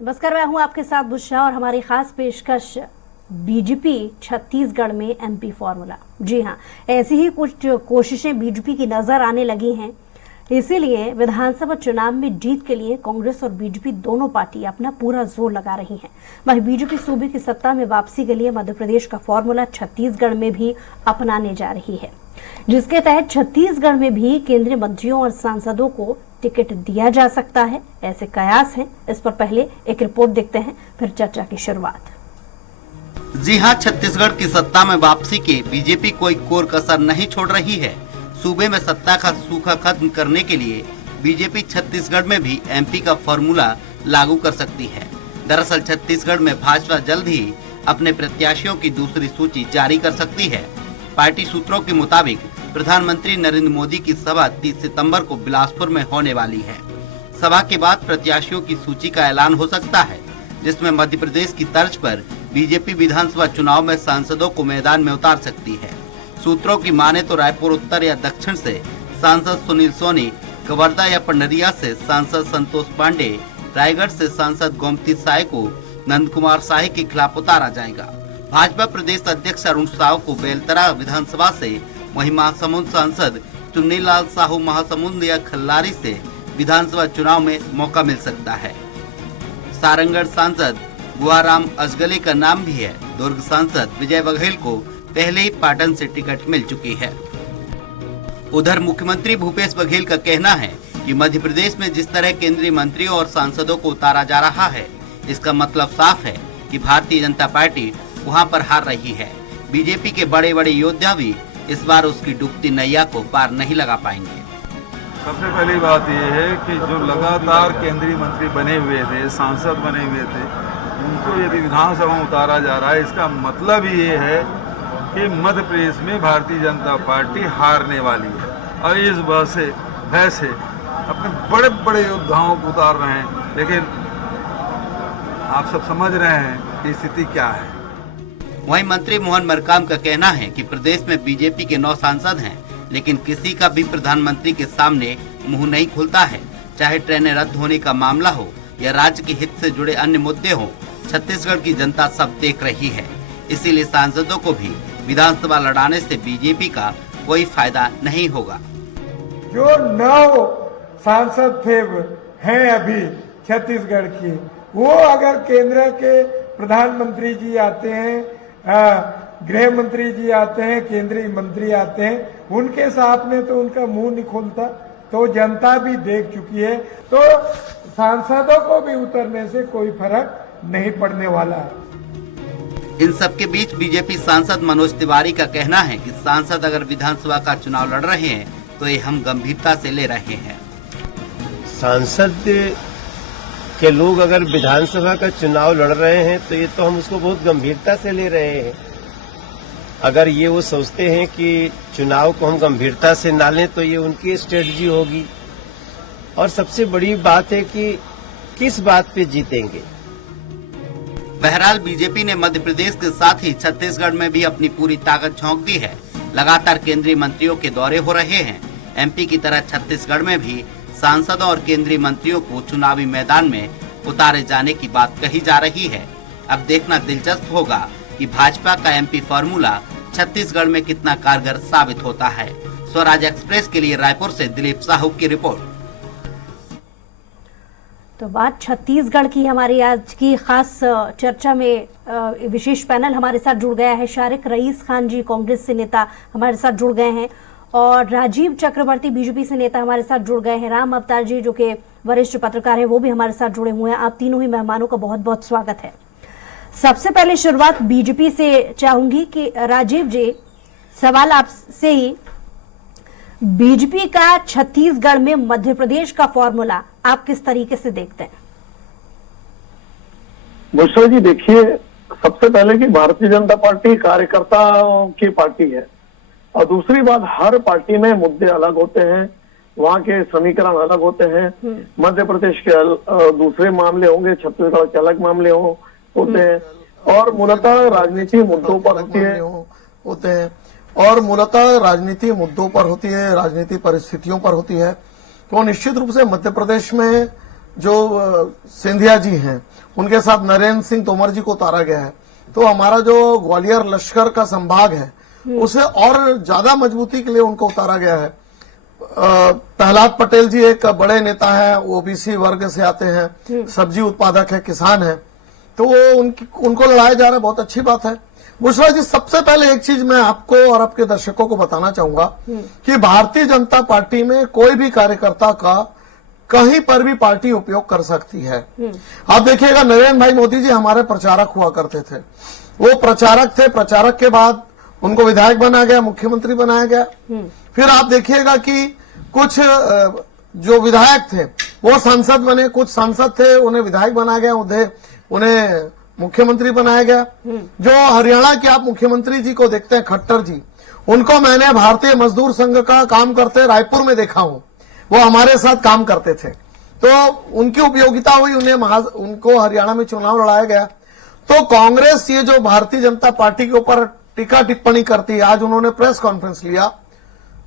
नमस्कार, मैं हूं आपके साथ बुशरा और हमारी खास पेशकश बीजेपी छत्तीसगढ़ में एमपी फॉर्मूला। जी हां, ऐसी ही कुछ कोशिशें बीजेपी की नजर आने लगी हैं। इसीलिए विधानसभा चुनाव में जीत के लिए कांग्रेस और बीजेपी दोनों पार्टी अपना पूरा जोर लगा रही हैं। वहीं बीजेपी सूबे की सत्ता में वापसी के लिए मध्य प्रदेश का फॉर्मूला छत्तीसगढ़ में भी अपनाने जा रही है, जिसके तहत छत्तीसगढ़ में भी केंद्रीय मंत्रियों और सांसदों को टिकट दिया जा सकता है। ऐसे कयास हैं। इस पर पहले एक रिपोर्ट देखते हैं, फिर चर्चा की शुरुआत। जी हां, छत्तीसगढ़ की सत्ता में वापसी के बीजेपी कोई कोर कसर नहीं छोड़ रही है। सूबे में सत्ता का सूखा खत्म करने के लिए बीजेपी छत्तीसगढ़ में भी एमपी का फॉर्मूला लागू कर सकती है। दरअसल छत्तीसगढ़ में भाजपा जल्द ही अपने प्रत्याशियों की दूसरी सूची जारी कर सकती है। पार्टी सूत्रों के मुताबिक प्रधानमंत्री नरेंद्र मोदी की सभा 30 सितंबर को बिलासपुर में होने वाली है। सभा के बाद प्रत्याशियों की सूची का ऐलान हो सकता है, जिसमें मध्य प्रदेश की तर्ज पर बीजेपी विधानसभा चुनाव में सांसदों को मैदान में उतार सकती है। सूत्रों की माने तो रायपुर उत्तर या दक्षिण से सांसद सुनील सोनी, कवर्धा या पंडरिया से सांसद संतोष पांडे, रायगढ़ से सांसद गोमती साय को नंद कुमार साय के खिलाफ उतारा जाएगा। भाजपा प्रदेश अध्यक्ष अरुण साव को बेलतरा विधानसभा से, वहीं महासमुंद सांसद चुन्नीलाल साहू महासमुंद या खल्लारी से विधानसभा चुनाव में मौका मिल सकता है। सारंगढ़ सांसद गुआराम अजगले का नाम भी है। दुर्ग सांसद विजय बघेल को पहले ही पाटन से टिकट मिल चुकी है। उधर मुख्यमंत्री भूपेश बघेल का कहना है कि मध्य प्रदेश में जिस तरह केंद्रीय मंत्रियों और सांसदों को उतारा जा रहा है, इसका मतलब साफ है कि भारतीय जनता पार्टी वहां पर हार रही है। बीजेपी के बड़े बड़े योद्धा भी इस बार उसकी डूबती नैया को पार नहीं लगा पाएंगे। सबसे पहली बात यह है कि जो लगातार केंद्रीय मंत्री बने हुए थे, सांसद बने हुए थे, उनको यदि विधानसभा में उतारा जा रहा है, इसका मतलब ये है कि मध्य प्रदेश में भारतीय जनता पार्टी हारने वाली है। और इस भय से अपने बड़े बड़े योद्धाओं को उतार रहे हैं, लेकिन आप सब समझ रहे हैं कि स्थिति क्या है। वहीं मंत्री मोहन मरकाम का कहना है कि प्रदेश में बीजेपी के 9 सांसद हैं, लेकिन किसी का भी प्रधानमंत्री के सामने मुंह नहीं खुलता है। चाहे ट्रेनें रद्द होने का मामला हो या राज्य के हित से जुड़े अन्य मुद्दे हो, छत्तीसगढ़ की जनता सब देख रही है। इसीलिए सांसदों को भी विधानसभा लड़ाने से बीजेपी का कोई फायदा नहीं होगा। जो 9 सांसद थे हैं अभी छत्तीसगढ़ की, वो अगर केंद्र के प्रधानमंत्री जी आते हैं, गृह मंत्री जी आते हैं, केंद्रीय मंत्री आते हैं, उनके सामने तो उनका मुंह नहीं खुलता, तो जनता भी देख चुकी है। तो सांसदों को भी उतरने से कोई फर्क नहीं पड़ने वाला है। इन सब के बीच बीजेपी सांसद मनोज तिवारी का कहना है कि सांसद अगर विधानसभा का चुनाव लड़ रहे हैं तो ये हम गंभीरता से ले रहे हैं। सांसद के लोग अगर विधानसभा का चुनाव लड़ रहे हैं तो ये तो हम उसको बहुत गंभीरता से ले रहे हैं। अगर ये वो सोचते हैं कि चुनाव को हम गंभीरता से ना लें तो ये उनकी स्ट्रेटजी होगी। और सबसे बड़ी बात है कि किस बात पे जीतेंगे। बहरहाल बीजेपी ने मध्य प्रदेश के साथ ही छत्तीसगढ़ में भी अपनी पूरी ताकत झोंक दी है। लगातार केंद्रीय मंत्रियों के दौरे हो रहे हैं। एमपी की तरह छत्तीसगढ़ में भी सांसदों और केंद्रीय मंत्रियों को चुनावी मैदान में उतारे जाने की बात कही जा रही है। अब देखना दिलचस्प होगा कि भाजपा का एमपी फॉर्मूला छत्तीसगढ़ में कितना कारगर साबित होता है। स्वराज एक्सप्रेस के लिए रायपुर से दिलीप साहू की रिपोर्ट। तो बात छत्तीसगढ़ की। हमारी आज की खास चर्चा में विशेष पैनल हमारे साथ जुड़ गया है। शारिक रईस खान जी कांग्रेस से नेता हमारे साथ जुड़ गए हैं और राजीव चक्रवर्ती बीजेपी से नेता हमारे साथ जुड़ गए हैं। राम अवतार जी जो कि वरिष्ठ पत्रकार हैं वो भी हमारे साथ जुड़े हुए हैं। आप तीनों ही मेहमानों का बहुत बहुत स्वागत है। सबसे पहले शुरुआत बीजेपी से चाहूंगी कि राजीव जी, सवाल आपसे ही, बीजेपी का छत्तीसगढ़ में मध्य प्रदेश का फॉर्मूला आप किस तरीके से देखते हैं? बुशरा जी, देखिए, सबसे पहले कि भारतीय जनता पार्टी कार्यकर्ताओं की पार्टी है और दूसरी बात, हर पार्टी में मुद्दे अलग होते हैं, वहाँ के समीकरण अलग होते हैं। मध्य प्रदेश के दूसरे मामले होंगे, छत्तीसगढ़ के अलग मामले होते हैं और मूलतः राजनीति मुद्दों पर राजनीति परिस्थितियों पर होती है। तो निश्चित रूप से मध्य प्रदेश में जो सिंधिया जी हैं उनके साथ नरेंद्र सिंह तोमर जी को उतारा गया है, तो हमारा जो ग्वालियर लश्कर का संभाग है उसे और ज्यादा मजबूती के लिए उनको उतारा गया है। प्रहलाद पटेल जी एक बड़े नेता है, ओबीसी वर्ग से आते हैं, सब्जी उत्पादक है, किसान है, तो वो उनको लड़ाया जा रहा है, बहुत अच्छी बात है। बुशरा जी, सबसे पहले एक चीज मैं आपको और आपके दर्शकों को बताना चाहूंगा कि भारतीय जनता पार्टी में कोई भी कार्यकर्ता का कहीं पर भी पार्टी उपयोग कर सकती है। आप देखिएगा, नरेंद्र भाई मोदी जी हमारे प्रचारक हुआ करते थे, वो प्रचारक थे, प्रचारक के बाद उनको विधायक बनाया गया, मुख्यमंत्री बनाया गया। फिर आप देखिएगा कि कुछ जो विधायक थे वो सांसद बने, कुछ सांसद थे उन्हें विधायक बनाया गया, उन्हें मुख्यमंत्री बनाया गया। जो हरियाणा के आप मुख्यमंत्री जी को देखते हैं, खट्टर जी, उनको मैंने भारतीय मजदूर संघ का काम करते रायपुर में देखा हूं, वो हमारे साथ काम करते थे, तो उनकी उपयोगिता हुई, उनको हरियाणा में चुनाव लड़ाया गया। तो कांग्रेस ये जो भारतीय जनता पार्टी के ऊपर टीका टिप्पणी करती है, आज उन्होंने प्रेस कॉन्फ्रेंस लिया,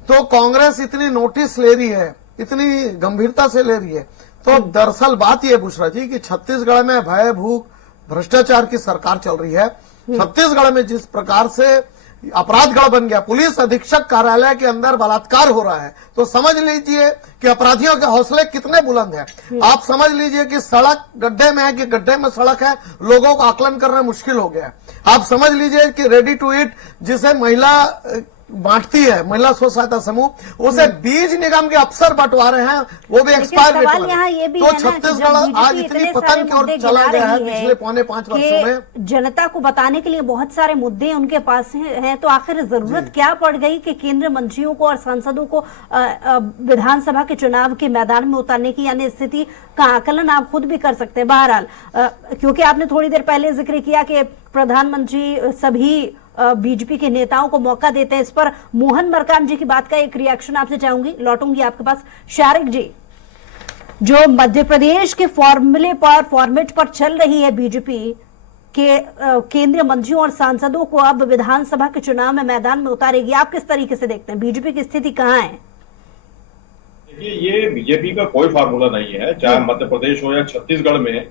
तो कांग्रेस इतनी नोटिस ले रही है, इतनी गंभीरता से ले रही है, तो दरअसल बात यह बुशरा जी कि छत्तीसगढ़ में भय भूख भ्रष्टाचार की सरकार चल रही है। छत्तीसगढ़ में जिस प्रकार से अपराध गढ़ बन गया, पुलिस अधीक्षक कार्यालय के अंदर बलात्कार हो रहा है, तो समझ लीजिए कि अपराधियों के हौसले कितने बुलंद हैं। आप समझ लीजिए कि सड़क गड्ढे में है कि गड्ढे में सड़क है, लोगों को आकलन करना मुश्किल हो गया है। आप समझ लीजिए कि रेडी टू ईट जिसे महिला बांटती है, महिला स्व सहायता समूह, उसे बीज निगम के अफसर बंटवारे हैं, वो भी एक्सपायर डेट वाले। यहाँ ये भी तो है ना कि छत्तीसगढ़ जब आज बीजेपी इतनी इतने पतन सारे की ओर मुद्दे चला गिना गया है रही है पिछले पौने 5 वर्षों में। जनता को बताने के लिए बहुत सारे मुद्दे उनके पास हैं, तो आखिर जरूरत क्या पड़ गई कि केंद्रीय मंत्रियों को और सांसदों को विधानसभा के चुनाव के मैदान में उतारने की, यानी स्थिति का आकलन आप खुद भी कर सकते हैं। बहरहाल, क्योंकि आपने थोड़ी देर पहले जिक्र किया कि प्रधानमंत्री सभी बीजेपी के नेताओं को मौका देते हैं, इस पर मोहन मरकाम जी की बात का एक रिएक्शन आपसे चाहूंगी, लौटूंगी आपके पास। शारिक जी, जो मध्य प्रदेश के फॉर्मेट पर चल रही है बीजेपी के केंद्रीय मंत्रियों और सांसदों को अब विधानसभा के चुनाव में मैदान में उतारेगी, आप किस तरीके से देखते हैं? बीजेपी की स्थिति कहाँ है? देखिए, ये बीजेपी का कोई फार्मूला नहीं है, चाहे मध्य प्रदेश हो या छत्तीसगढ़ में।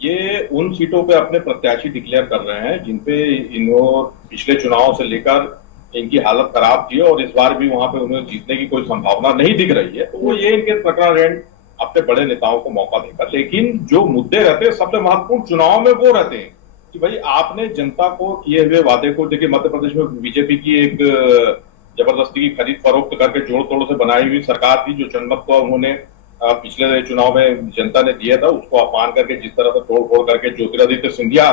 ये उन सीटों पे अपने प्रत्याशी डिक्लेयर कर रहे हैं जिनपे इन्होंने पिछले चुनाव से लेकर इनकी हालत खराब थी और इस बार भी वहां पे उन्हें जीतने की कोई संभावना नहीं दिख रही है, तो वो ये इनके प्रकरण अपने बड़े नेताओं को मौका देकर। लेकिन जो मुद्दे रहते हैं सबसे महत्वपूर्ण चुनाव में वो रहते हैं कि भाई आपने जनता को किए हुए वादे को, देखिए मध्य प्रदेश में बीजेपी की एक जबरदस्ती की खरीद फरोख्त करके जोड़ तोड़ से बनाई हुई सरकार थी, जो जनमत को उन्होंने पिछले चुनाव में जनता ने दिया था, उसको अपमान करके जिस तरह से तोड़ फोड़ करके ज्योतिरादित्य सिंधिया,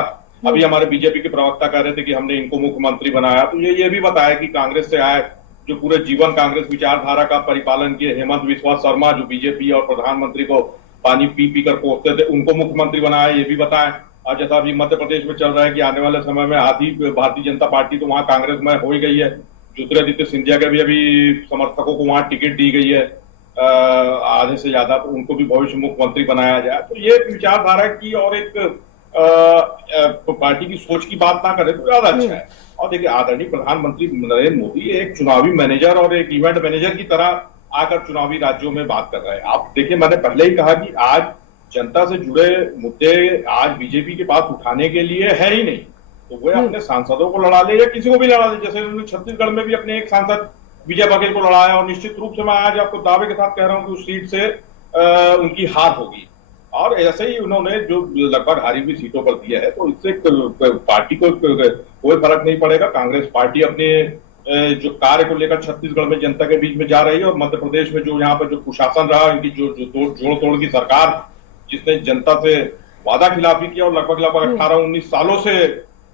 अभी हमारे बीजेपी के प्रवक्ता कह रहे थे कि हमने इनको मुख्यमंत्री बनाया, तो ये भी बताया कि कांग्रेस से आए, जो पूरे जीवन कांग्रेस विचारधारा का परिपालन किए, हेमंत बिस्वा शर्मा जो बीजेपी और प्रधानमंत्री को पानी पी पी कर कोसते थे, उनको मुख्यमंत्री बनाया, ये भी बताया। और जैसा अभी मध्य प्रदेश में चल रहा है कि आने वाले समय में आधी भारतीय जनता पार्टी तो वहां कांग्रेस में हो ही गई है, ज्योतिरादित्य सिंधिया के भी अभी समर्थकों को वहां टिकट दी गई है आधे से ज्यादा, तो उनको भी भविष्य मुख्यमंत्री बनाया जाए। तो ये विचारधारा की और एक पार्टी की सोच की बात ना करें तो ज्यादा अच्छा है। और देखिए, आदरणीय प्रधानमंत्री नरेंद्र मोदी एक चुनावी मैनेजर और एक इवेंट मैनेजर की तरह आकर चुनावी राज्यों में बात कर रहे हैं। आप देखिए, मैंने पहले ही कहा कि आज जनता से जुड़े मुद्दे आज बीजेपी के पास उठाने के लिए है ही नहीं, तो वो अपने सांसदों को लड़ा ले या किसी को भी लड़ा ले। जैसे उन्होंने छत्तीसगढ़ में भी अपने एक सांसद विजय बघेल को लड़ाया और निश्चित रूप से मैं आज आपको दावे के साथ कह रहा हूं कि उस सीट से उनकी हार होगी। और ऐसे ही उन्होंने जो लगभग हारी हुई सीटों पर दिया है, तो इससे पार्टी को कोई फर्क नहीं पड़ेगा। कांग्रेस पार्टी अपने जो कार्य को लेकर छत्तीसगढ़ में जनता के बीच में जा रही है, और मध्य प्रदेश में जो यहाँ पर जो कुशासन रहा, इनकी जो जोड़ तोड़ की सरकार जिसने जनता से वादा खिलाफी किया और लगभग 18-19 सालों से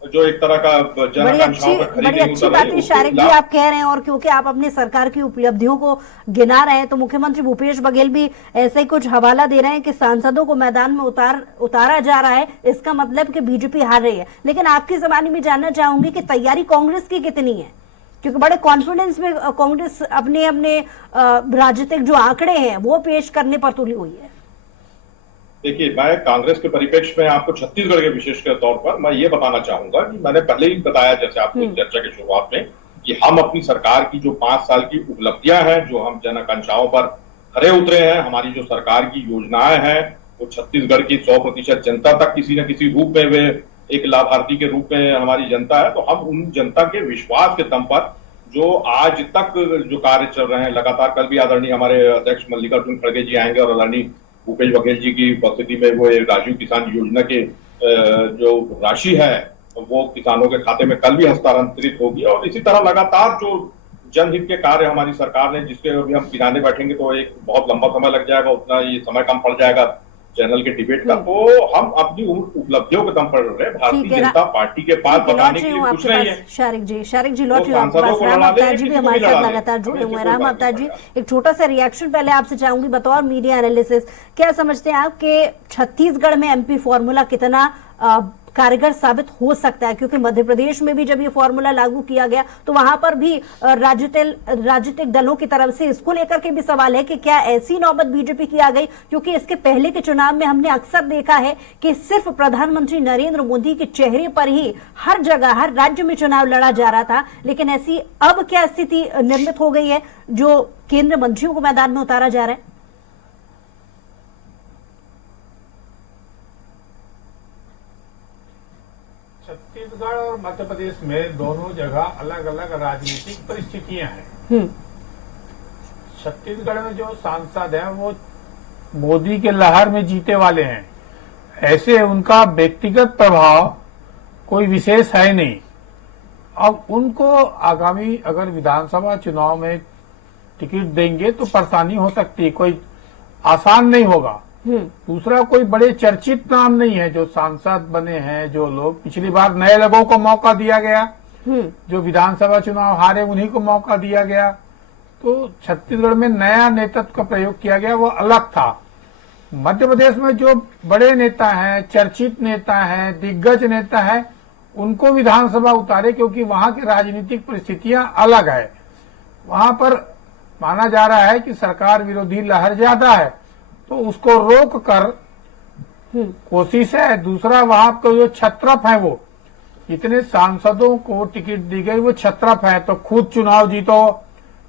जो एक तरह का बड़ी अच्छी बात है शारिक जी आप कह रहे हैं, और क्योंकि आप अपनी सरकार की उपलब्धियों को गिना रहे हैं, तो मुख्यमंत्री भूपेश बघेल भी ऐसे ही कुछ हवाला दे रहे हैं कि सांसदों को मैदान में उतारा जा रहा है, इसका मतलब कि बीजेपी हार रही है। लेकिन आपकी जबानी में जानना चाहूंगी कि तैयारी कांग्रेस की कितनी है, क्योंकि बड़े कॉन्फिडेंस में कांग्रेस अपने राजनीतिक जो आंकड़े हैं वो पेश करने पर तुली हुई है। देखिए, मैं कांग्रेस के परिप्रेक्ष्य में आपको छत्तीसगढ़ के विशेष के तौर पर मैं ये बताना चाहूंगा कि मैंने पहले ही बताया जैसे आपको चर्चा की शुरुआत में कि हम अपनी सरकार की जो 5 साल की उपलब्धियां हैं, जो हम जन आकांक्षाओं पर खरे उतरे हैं, हमारी जो सरकार की योजनाएं हैं, वो छत्तीसगढ़ की 100% जनता तक किसी न किसी रूप में वे एक लाभार्थी के रूप में हमारी जनता है। तो हम उन जनता के विश्वास के दम पर जो आज तक जो कार्य चल रहे हैं लगातार, कल भी आदरणीय हमारे अध्यक्ष मल्लिकार्जुन खड़गे जी आएंगे और आदरणीय भूपेश बघेल जी की उपस्थिति में वो राजीव किसान योजना के जो राशि है वो किसानों के खाते में कल भी हस्तांतरित होगी। और इसी तरह लगातार जो जनहित के कार्य हमारी सरकार ने, जिसके अभी हम गिनाने बैठेंगे तो एक बहुत लंबा समय लग जाएगा, उतना ये समय कम पड़ जाएगा चैनल के डिबेट का। तो हम अपनी उपलब्धियों के दम पर रहे, भारतीय जनता पार्टी के पास बताने के लिए कुछ नहीं है। शारिक जी लौट रही हूँ आपके पास। राम अवतार जी भी हमारे साथ लगातार जुड़े हुए हैं। राम अवतार जी, एक छोटा सा रिएक्शन पहले आपसे चाहूंगी बतौर मीडिया एनालिसिस। क्या समझते हैं आप कि छत्तीसगढ़ में एमपी फॉर्मूला कितना कारगर साबित हो सकता है? क्योंकि मध्य प्रदेश में भी जब ये फॉर्मूला लागू किया गया तो वहां पर भी राजनीतिक दलों की तरफ से इसको लेकर के भी सवाल है कि क्या ऐसी नौबत बीजेपी की आ गई? क्योंकि इसके पहले के चुनाव में हमने अक्सर देखा है कि सिर्फ प्रधानमंत्री नरेंद्र मोदी के चेहरे पर ही हर जगह, हर राज्य में चुनाव लड़ा जा रहा था। लेकिन ऐसी अब क्या स्थिति निर्मित हो गई है जो केंद्रीय मंत्रियों को मैदान में उतारा जा रहा है? छत्तीसगढ़ और मध्य प्रदेश में दोनों जगह अलग अलग राजनीतिक परिस्थितियां हैं। छत्तीसगढ़ में जो सांसद हैं वो मोदी के लहर में जीते वाले हैं, ऐसे उनका व्यक्तिगत प्रभाव कोई विशेष है नहीं। अब उनको आगामी अगर विधानसभा चुनाव में टिकट देंगे तो परेशानी हो सकती है, कोई आसान नहीं होगा। दूसरा, कोई बड़े चर्चित नाम नहीं है जो सांसद बने हैं। जो लोग पिछली बार नए लोगों को मौका दिया गया, जो विधानसभा चुनाव हारे उन्हीं को मौका दिया गया। तो छत्तीसगढ़ में नया नेतृत्व का प्रयोग किया गया, वो अलग था। मध्य प्रदेश में जो बड़े नेता हैं, चर्चित नेता हैं, दिग्गज नेता हैं, उनको विधानसभा उतारे क्योंकि वहां की राजनीतिक परिस्थितियां अलग है। वहां पर माना जा रहा है कि सरकार विरोधी लहर ज्यादा है, तो उसको रोक कर कोशिश है। दूसरा, वहां का जो छत्रप है, वो इतने सांसदों को टिकट दी गई, वो छत्रप है। तो खुद चुनाव जीतो,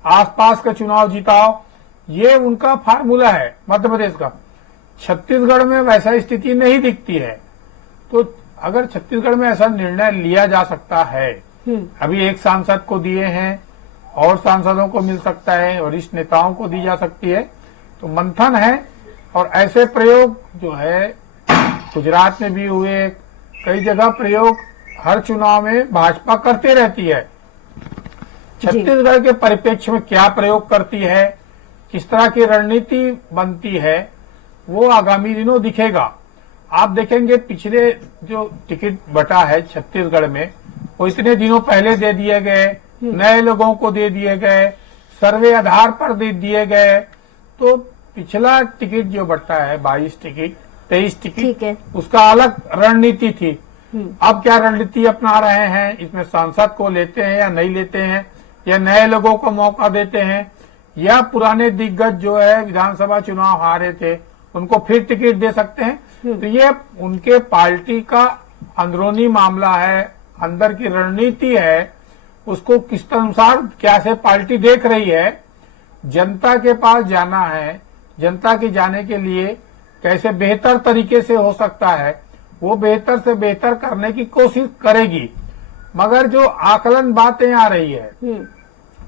आसपास का चुनाव जिताओ, ये उनका फार्मूला है मध्य प्रदेश का। छत्तीसगढ़ में वैसा स्थिति नहीं दिखती है। तो अगर छत्तीसगढ़ में ऐसा निर्णय लिया जा सकता है, अभी एक सांसद को दिए हैं, और सांसदों को मिल सकता है, वरिष्ठ नेताओं को दी जा सकती है, तो मंथन है। और ऐसे प्रयोग जो है गुजरात में भी हुए, कई जगह प्रयोग हर चुनाव में भाजपा करते रहती है। छत्तीसगढ़ के परिप्रेक्ष्य में क्या प्रयोग करती है, किस तरह की रणनीति बनती है, वो आगामी दिनों दिखेगा। आप देखेंगे पिछले जो टिकट बटा है छत्तीसगढ़ में, वो इतने दिनों पहले दे दिए गए, नए लोगों को दे दिए गए, सर्वे आधार पर दे दिए गए। तो पिछला टिकट जो बटा है 22 टिकट, 23 टिकट, उसका अलग रणनीति थी। अब क्या रणनीति अपना रहे हैं? इसमें सांसद को लेते हैं या नहीं लेते हैं, या नए लोगों को मौका देते हैं, या पुराने दिग्गज जो है विधानसभा चुनाव हारे थे उनको फिर टिकट दे सकते हैं। तो ये उनके पार्टी का अंदरूनी मामला है, अंदर की रणनीति है। उसको किस अनुसार कैसे पार्टी देख रही है, जनता के पास जाना है, जनता के जाने के लिए कैसे बेहतर तरीके से हो सकता है, वो बेहतर से बेहतर करने की कोशिश करेगी। मगर जो आकलन बातें आ रही है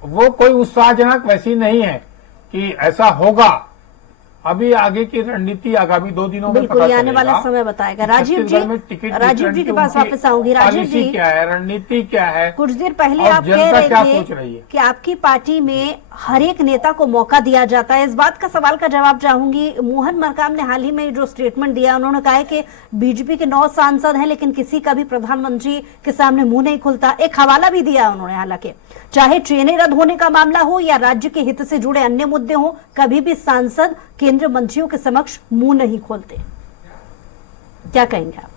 वो कोई उत्साहजनक वैसी नहीं है कि ऐसा होगा। अभी आगे की रणनीति आगामी 2 दिनों में पता आने वाला समय बताएगा। राजीव जी के पास वापस आऊंगी। राजीव जी, क्या है रणनीति, क्या है? कुछ देर पहले आप कह रहे थे कि आपकी पार्टी में हर एक नेता को मौका दिया जाता है। इस बात का सवाल का जवाब चाहूंगी। मोहन मरकाम ने हाल ही में जो स्टेटमेंट दिया, उन्होंने कहा है कि बीजेपी के 9 सांसद हैं लेकिन किसी का भी प्रधानमंत्री के सामने मुंह नहीं खुलता। एक हवाला भी दिया उन्होंने, हालांकि चाहे ट्रेनें रद्द होने का मामला हो या राज्य के हित से जुड़े अन्य मुद्दे हो, कभी भी सांसद केंद्रीय मंत्रियों के समक्ष मुंह नहीं खोलते। क्या कहेंगे आप?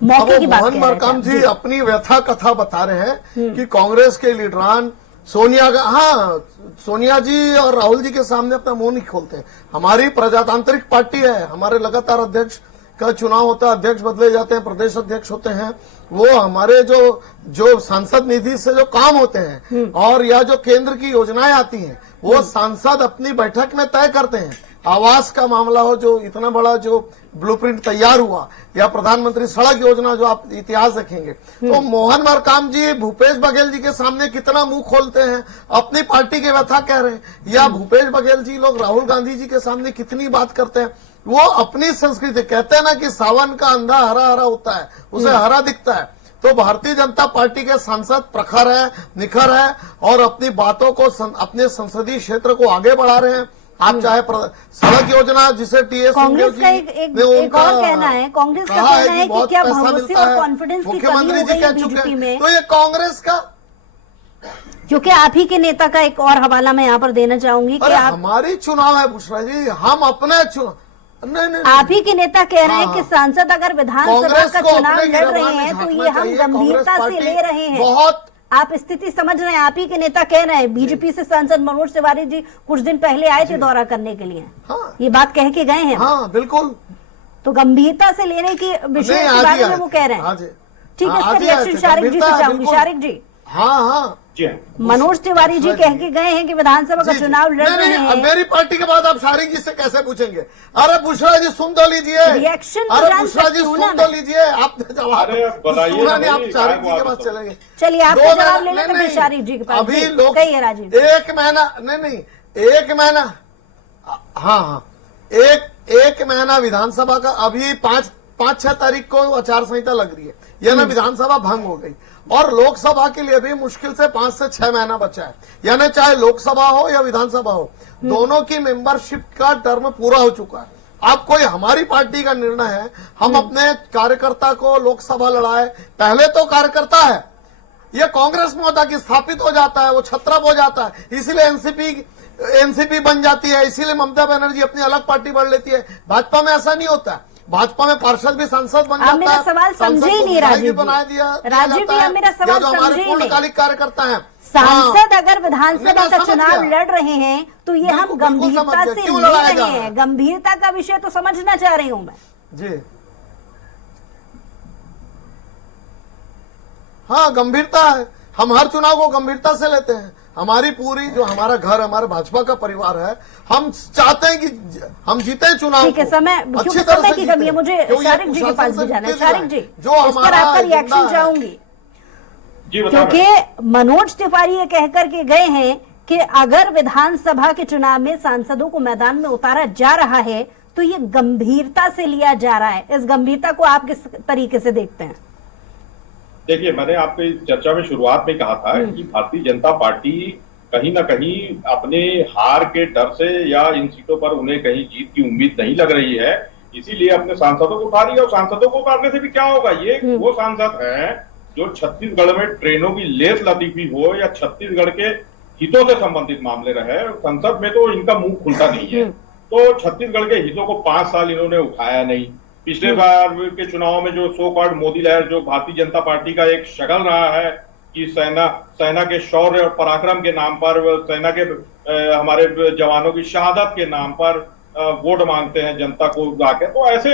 मौके की बात मोहन मरकाम जी अपनी व्यथा कथा बता रहे हैं कि कांग्रेस के लीडरान सोनिया जी और राहुल जी के सामने अपना मुंह नहीं खोलते। हमारी प्रजातांत्रिक पार्टी है, हमारे लगातार अध्यक्ष का चुनाव होता है, अध्यक्ष बदले जाते हैं, प्रदेश अध्यक्ष होते हैं। वो हमारे जो सांसद निधि से जो काम होते हैं और या जो केंद्र की योजनाएं आती हैं, वो सांसद अपनी बैठक में तय करते हैं आवास का मामला हो, जो इतना बड़ा जो ब्लूप्रिंट तैयार हुआ, या प्रधानमंत्री सड़क योजना जो आप इतिहास देखेंगे, तो मोहन मरकाम जी भूपेश बघेल जी के सामने कितना मुंह खोलते हैं, अपनी पार्टी की व्यथा कह रहे हैं, या भूपेश बघेल जी लोग राहुल गांधी जी के सामने कितनी बात करते हैं। वो अपनी संस्कृति, कहते हैं ना कि सावन का अंधा हरा हरा होता है, उसे हरा दिखता है। तो भारतीय जनता पार्टी के सांसद प्रखर है, निखर है, और अपनी बातों को अपने संसदीय क्षेत्र को आगे बढ़ा रहे हैं। आप चाहे सड़क योजना जिसे टीएस कांग्रेस का एक और कहना है, कांग्रेस का कहना है कि क्या भरोसे और कॉन्फिडेंस की कमी हो गई है बीजेपी में। तो ये कांग्रेस का, क्योंकि आप ही के नेता का एक और हवाला मैं यहाँ पर देना चाहूंगी कि आप, हमारी चुनाव है बुशरा जी, हम अपने नहीं, आप ही के नेता कह रहे हैं कि सांसद अगर विधानसभा का चुनाव लड़ रहे हैं तो ये हम गंभीरता से ले रहे हैं। बहुत आप स्थिति समझ रहे हैं, आप ही के नेता कह रहे हैं। बीजेपी से सांसद मनोज तिवारी जी कुछ दिन पहले आए थे दौरा करने के लिए, हाँ, ये बात कह के गए हैं। हाँ बिल्कुल, तो गंभीरता से लेने की विषय के बारे में वो कह रहे हैं। ठीक है, इसका रिएक्शन शारिक जी से चाहूंगी। शारिक जी, हाँ, मनोज तिवारी जी कह के गए हैं कि विधानसभा का चुनाव लड़ रहे हैं। मेरी पार्टी के बाद आप शारिक जी से कैसे पूछेंगे? अरे बुशरा जी सुन तो लीजिए, रिएक्शन, अरे बुशरा जी सुन तो लीजिए, आपने जवाब सुना नहीं, आप शारिक जी के पास चलेंगे। चलिए आपका जवाब ले लेते हैं शारिक जी के पास। अभी लोग कहिए राजीव। एक महीना एक महीना, हाँ, एक महीना विधानसभा का, अभी 5-6 तारीख को आचार संहिता लग रही है, यह ना विधानसभा भंग हो गई, और लोकसभा के लिए भी मुश्किल से 5 से 6 महीना बचा है। यानी चाहे लोकसभा हो या विधानसभा हो, दोनों की मेंबरशिप का टर्म पूरा हो चुका है। अब कोई हमारी पार्टी का निर्णय है, हम अपने कार्यकर्ता को लोकसभा लड़ाए, पहले तो कार्यकर्ता है, ये कांग्रेस में होता कि स्थापित हो जाता है, वो छत्रप हो जाता है, इसीलिए एनसीपी बन जाती है, इसीलिए ममता बनर्जी अपनी अलग पार्टी बढ़ लेती है। भाजपा में ऐसा नहीं होता है, भाजपा में पार्षद भी सांसद बन जाता है। मेरा सवाल समझे ही नहीं राजीव बना दिया राजीव जी, आप मेरा सवाल समझे ही नहीं। पूर्णकालिक कार्यकर्ता हैं, सांसद अगर विधानसभा का चुनाव लड़ रहे हैं तो ये हम गंभीरता से ले रहे हैं। गंभीरता का विषय तो समझना चाह रही हूं मैं जी। हाँ, गंभीरता है, हम हर चुनाव को गंभीरता से लेते हैं। हमारी पूरी जो हमारा घर, हमारे भाजपा का परिवार है, हम चाहते हैं कि हम जीते चुनाव। ठीक है, समय की कमी है, मुझे शारिक जी के पास भी जाना है। शारिक जी, इस पर आपका रिएक्शन चाहूंगी, क्योंकि मनोज तिवारी ये कहकर के गए हैं कि अगर विधानसभा के चुनाव में सांसदों को मैदान में उतारा जा रहा है तो ये गंभीरता से लिया जा रहा है। इस गंभीरता को आप किस तरीके से देखते हैं? देखिए, मैंने आपके चर्चा में शुरुआत में कहा था कि भारतीय जनता पार्टी कहीं ना कहीं अपने हार के डर से या इन सीटों पर उन्हें कहीं जीत की उम्मीद नहीं लग रही है, इसीलिए अपने सांसदों को उतारी है। और सांसदों को उतारने से भी क्या होगा, ये वो सांसद हैं जो छत्तीसगढ़ में ट्रेनों की लेस लतीफी हो या छत्तीसगढ़ के हितों से संबंधित मामले रहे, संसद में तो इनका मुंह खुलता नहीं है। तो छत्तीसगढ़ के हितों को 5 साल इन्होंने उठाया नहीं। पिछले बार के चुनाव में जो सो कॉल्ड मोदी लहर, जो भारतीय जनता पार्टी का एक शगल रहा है कि सेना के शौर्य और पराक्रम के नाम पर, सेना के हमारे जवानों की शहादत के नाम पर वोट मांगते हैं जनता को जाके, तो ऐसे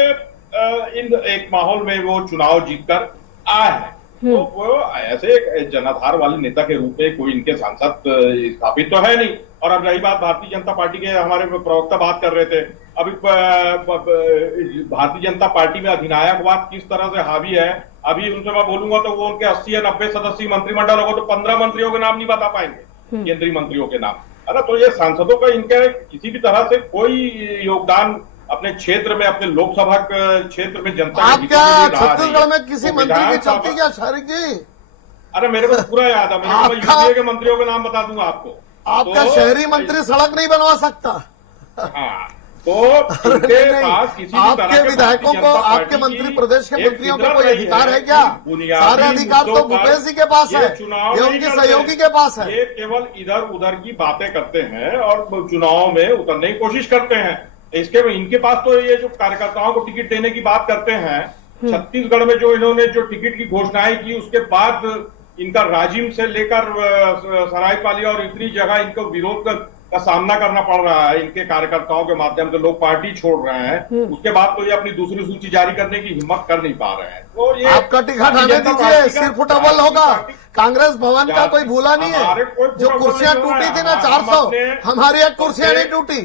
इन एक माहौल में वो चुनाव जीतकर आए हैं। तो वो ऐसे एक जनाधार वाले नेता के रूप में कोई इनके सांसद स्थापित तो है नहीं। और अब रही बात भारतीय जनता पार्टी के, हमारे प्रवक्ता बात कर रहे थे, अभी भारतीय जनता पार्टी में अधिनायकवाद किस तरह से हावी है, अभी उनसे मैं बोलूंगा तो वो उनके 80 या 90 सदस्यीय मंत्रिमंडल होगा तो 15 मंत्रियों के नाम नहीं बता पाएंगे, केंद्रीय मंत्रियों के नाम। अरे तो ये सांसदों का इनके किसी भी तरह से कोई योगदान अपने क्षेत्र में, अपने लोकसभा क्षेत्र में जनता आप क्या छत्तीसगढ़ में किसी मंत्री की चलती क्या शारिक जी? अरे मेरे को पूरा याद है, मैं यूपीए के मंत्रियों के नाम बता दूंगा आपको। आपका शहरी मंत्री सड़क नहीं बनवा सकता। हाँ, तो इनके पास किसी भी तरह आपके विधायकों को, आपके मंत्री, प्रदेश के मंत्रियों को कोई अधिकार है क्या? सारे अधिकार तो भूपेश जी के पास है, ये उनके सहयोगी के पास है। ये केवल इधर उधर की बातें करते हैं और चुनाव में उतरने की कोशिश करते हैं। इनके पास तो ये जो कार्यकर्ताओं को टिकट देने की बात करते हैं, छत्तीसगढ़ में जो इन्होंने जो टिकट की घोषणाएं की, उसके बाद इनका राजिम से लेकर सरायपाली और इतनी जगह इनको विरोध का सामना करना पड़ रहा है इनके कार्यकर्ताओं के माध्यम से। लोग पार्टी छोड़ रहे हैं, उसके बाद तो ये अपनी दूसरी सूची जारी करने की हिम्मत कर नहीं पा रहे हैं। तो ये आपका टिकट आने दीजिए, सिर्फ फुटबॉल होगा। कांग्रेस भवन का कोई भूला नहीं है, जो कुर्सियां टूटी थी ना 400, हमारी एक कुर्सियां नहीं टूटी।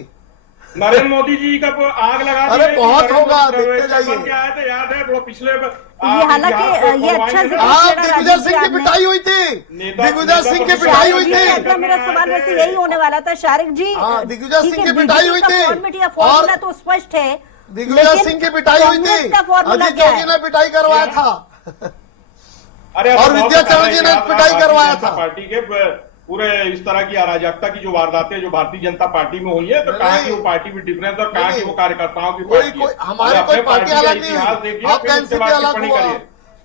नरेंद्र मोदी जी का आग लगा दी। अरे बहुत होगा, देखते जाइए। क्या है तो याद है वो पिछले ये हालांकि ये अच्छा जिक्र हाँ, किया दिग्विजय राजीव जी सिंह की आपने। पिटाई हुई थी, दिग्विजय सिंह की पिटाई शारिक हुई जी, थी। अगला मेरा सवाल वैसे यही होने वाला था शारिक जी। हाँ, दिग्विजय ठीक सिंह है, की पिटाई हुई बीजेपी का थी। फॉर्मेट या फॉर्मूला तो स्पष्ट है, दिग्विजय लेकिन सिंह की पिटाई हुई कांग्रेस थी, का फॉर्मूला अजीत क्या जोगी है? ने पिटाई करवाया था। अरे और विद्याचरण जी ने पिटाई करवाया था। पार्टी के पूरे इस तरह की अराजकता की जो वारदातें जो भारतीय जनता पार्टी में हुई है, तो कहा कि वो पार्टी में डिफरेंस और कहा कि वो कार्यकर्ताओं की पार्टी है। हमारी कोई पार्टी अलग नहीं हुई, आपका एनसीपी अलग हुआ,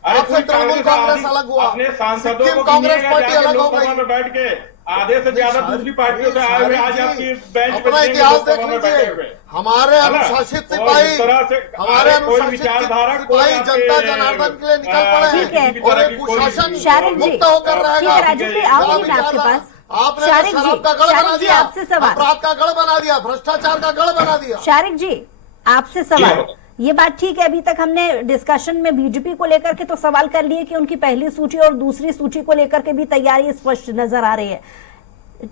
आपसे तृणमूल कांग्रेस अलग हुआ, अपने सांसदों सिक्किम को कांग्रेस पार्टी अलग हो लोकसभा गई। में बैठ के आधे से ज्यादा दूसरी पार्टियों से आए हुए आज आपकी बेंच अपना इतिहास देख लीजिए, हमारे है ना? अनुशासित और सिपाही, इस तरह से हमारे अरे कोई अनुशासित विचारधारा, कोई सिपाही आपके, जनता जनार्दन के लिए निकल पड़े ठीक है। हैं और एक कुशासन शारिक जी, मुक्त होकर ठीक रहेगा। है राजीव जी, आऊंगी मैं आपके पास। आपने शारिक जी, शराब का गढ़ बना शारिक जी, दिया, आपसे सवाल। अपराध का गढ़ बना दिया, भ्रष्टाचार का गढ़ बना दिया। शारिक जी, आपसे सवाल। ये बात ठीक है, अभी तक हमने डिस्कशन में बीजेपी को लेकर के तो सवाल कर लिए कि उनकी पहली सूची और दूसरी सूची को लेकर के भी तैयारी स्पष्ट नजर आ रही है।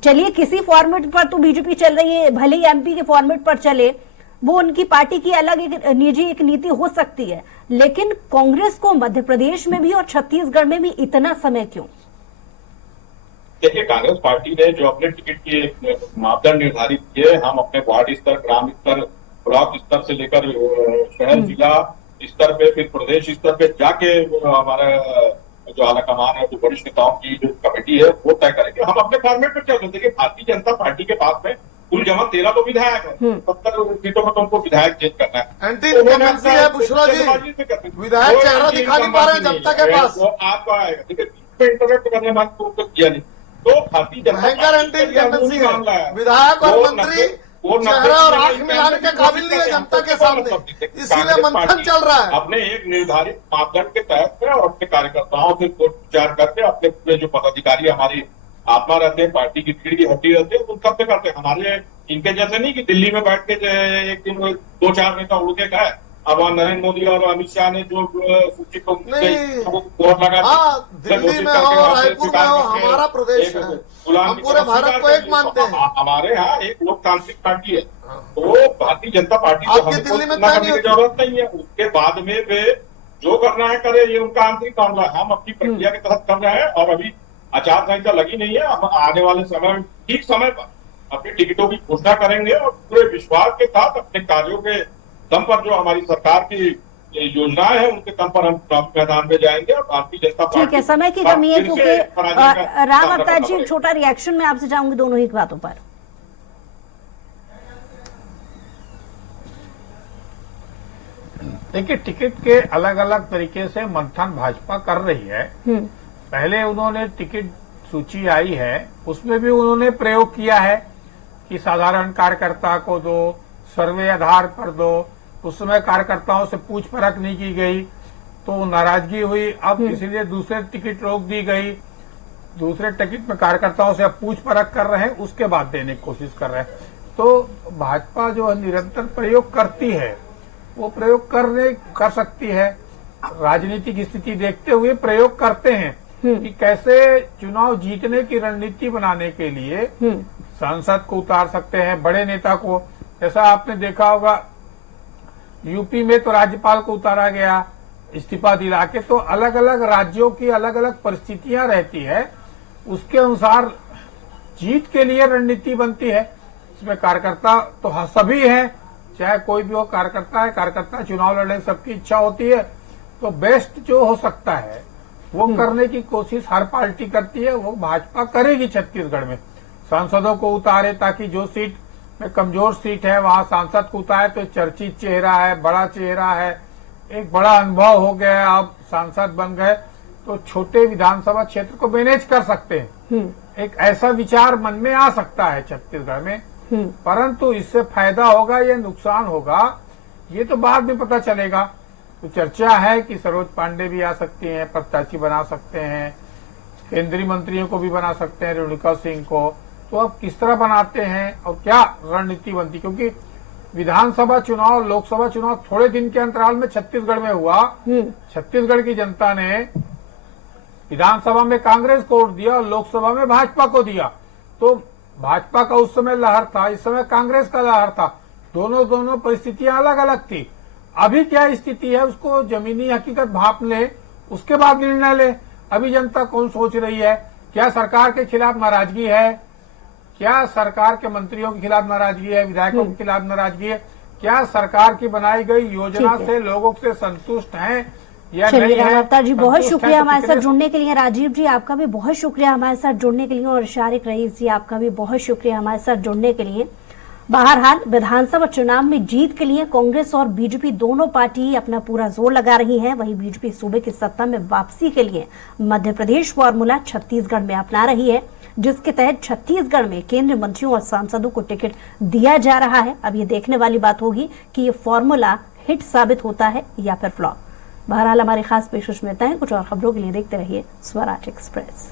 चलिए, किसी फॉर्मेट पर तो बीजेपी चल रही है, भले ही एमपी के फॉर्मेट पर चले, वो उनकी पार्टी की अलग एक निजी एक नीति हो सकती है, लेकिन कांग्रेस को मध्य प्रदेश में भी और छत्तीसगढ़ में भी इतना समय क्यों? देखिए, कांग्रेस पार्टी ने जो अपने टिकट के मापदंड निर्धारित किए, हम अपने वार्ड स्तर, ग्राम स्तर, ब्लॉक स्तर से लेकर शहर जिला स्तर पे, फिर प्रदेश स्तर पे जाके हमारा जो आला कमान है, जो वरिष्ठ नेताओं की जो कमेटी है वो तय करेंगे। हम अपने फॉर्मेट पे चल रहे। देखिए, भारतीय जनता पार्टी के पास में कुल जमा 13 तो विधायक है, 70 सीटों में तो उनको विधायक चेंज करना है। एंटी इनकम्बेंसी है बुशरा जी, विधायक चेहरा दिखा नहीं पा रहे हैं जनता के पास। वो आपका आएगा। देखिए, बीच में इंटरनेट करने के बाद तो किया नहीं, तो भारतीय जनता भयंकर एंटी इनकम्बेंसी है, विधायक और मंत्री चेहरा और आंख मिलाने के काबिल नहीं है जनता के सामने, इसीलिए मंथन चल रहा है। अपने एक निर्धारित मापदंड के तहत और अपने कार्यकर्ताओं से विचार करके अपने पूरे जो पदाधिकारी हमारी आत्मा रहते हैं, पार्टी की रीढ़ की हड्डी रहते हैं, उन सबसे करते हैं। हमारे इनके जैसे नहीं कि दिल्ली में बैठ के एक दिन 2-4 नेता उड़ के गए। अब नरेंद्र मोदी और अमित शाह ने जो सूची को लगा, दिल्ली में हो, रायपुर में हो, हमारा प्रदेश है, हम पूरे भारत को एक मानते हैं। हमारे यहाँ एक लोकतांत्रिक पार्टी है, तो भारतीय जनता पार्टी को आपकी दिल्ली में करने की जरूरत नहीं है। उसके बाद में वे जो करना है करे, ये उनका आंतरिक मामला है। हम अपनी प्रक्रिया के तहत कर रहे हैं और अभी आचार संहिता लगी नहीं है। हम आने वाले समय में ठीक समय पर अपनी टिकटों की घोषणा करेंगे और पूरे विश्वास के साथ अपने कार्यों के दम पर जो हमारी सरकार की योजनाएं हैं उनके दम पर हम मैदान में जाएंगे और भारतीय जनता पार्टी। ठीक है, समय की कमी है क्योंकि राम अवतार जी, छोटा रिएक्शन मैं आपसे चाहूंगी दोनों ही बातों पर। देखिए, टिकट के अलग अलग तरीके से मंथन भाजपा कर रही है। पहले उन्होंने टिकट सूची आई है, उसमें भी उन्होंने प्रयोग किया है कि साधारण कार्यकर्ता को दो, सर्वे आधार पर दो। उस समय कार्यकर्ताओं से पूछ परख नहीं की गई तो नाराजगी हुई, अब इसीलिए दूसरे टिकट रोक दी गई। दूसरे टिकट में कार्यकर्ताओं से अब पूछ परख कर रहे हैं, उसके बाद देने की कोशिश कर रहे हैं। तो भाजपा जो है निरंतर प्रयोग करती है, वो प्रयोग कर सकती है। राजनीतिक स्थिति देखते हुए प्रयोग करते हैं कि कैसे चुनाव जीतने की रणनीति बनाने के लिए सांसद को उतार सकते हैं, बड़े नेता को। जैसा आपने देखा होगा, यूपी में तो राज्यपाल को उतारा गया इस्तीफा दिला के। तो अलग अलग राज्यों की अलग अलग परिस्थितियां रहती है, उसके अनुसार जीत के लिए रणनीति बनती है। इसमें कार्यकर्ता तो सभी हैं, चाहे कोई भी हो कार्यकर्ता है, कार्यकर्ता चुनाव लड़ने सबकी इच्छा होती है। तो बेस्ट जो हो सकता है वो करने की कोशिश हर पार्टी करती है, वो भाजपा करेगी। छत्तीसगढ़ में सांसदों को उतारे ताकि जो सीट में कमजोर सीट है वहां सांसद को उतारे, तो चर्चित चेहरा है, बड़ा चेहरा है, एक बड़ा अनुभव हो गया, आप सांसद बन गए तो छोटे विधानसभा क्षेत्र को मैनेज कर सकते हैं। एक ऐसा विचार मन में आ सकता है छत्तीसगढ़ में, परंतु इससे फायदा होगा या नुकसान होगा ये तो बाद में पता चलेगा। तो चर्चा है कि सरोज पांडे भी आ सकती हैं, प्रत्याशी बना सकते हैं, केंद्रीय मंत्रियों को भी बना सकते हैं, रेणुका सिंह को। तो अब किस तरह बनाते हैं और क्या रणनीति बनती, क्योंकि विधानसभा चुनाव, लोकसभा चुनाव थोड़े दिन के अंतराल में छत्तीसगढ़ में हुआ। छत्तीसगढ़ की जनता ने विधानसभा में कांग्रेस को वोट दिया और लोकसभा में भाजपा को दिया। तो भाजपा का उस समय लहर था, इस समय कांग्रेस का लहर था। दोनों परिस्थितियां अलग अलग थी। अभी क्या स्थिति है उसको जमीनी हकीकत भाप ले, उसके बाद निर्णय ले। अभी जनता कौन सोच रही है, क्या सरकार के खिलाफ नाराजगी है, क्या सरकार के मंत्रियों के खिलाफ नाराजगी है, विधायकों के खिलाफ नाराजगी है, क्या सरकार की बनाई गई योजना से लोगों से संतुष्ट हैं या नहीं चलिए है। राम अवतार जी बहुत शुक्रिया तो हमारे साथ जुड़ने के लिए। राजीव जी आपका भी बहुत शुक्रिया हमारे साथ जुड़ने के लिए, और शारिक रईस जी आपका भी बहुत शुक्रिया हमारे साथ जुड़ने के लिए। बहरहाल विधानसभा चुनाव में जीत के लिए कांग्रेस और बीजेपी दोनों पार्टी अपना पूरा जोर लगा रही हैं। वहीं बीजेपी सूबे की सत्ता में वापसी के लिए मध्य प्रदेश फॉर्मूला छत्तीसगढ़ में अपना रही है, जिसके तहत छत्तीसगढ़ में केंद्रीय मंत्रियों और सांसदों को टिकट दिया जा रहा है। अब ये देखने वाली बात होगी कि ये फॉर्मूला हिट साबित होता है या फिर फ्लॉप। बहरहाल हमारी खास पेशकश में है। कुछ और खबरों के लिए देखते रहिए स्वराज एक्सप्रेस।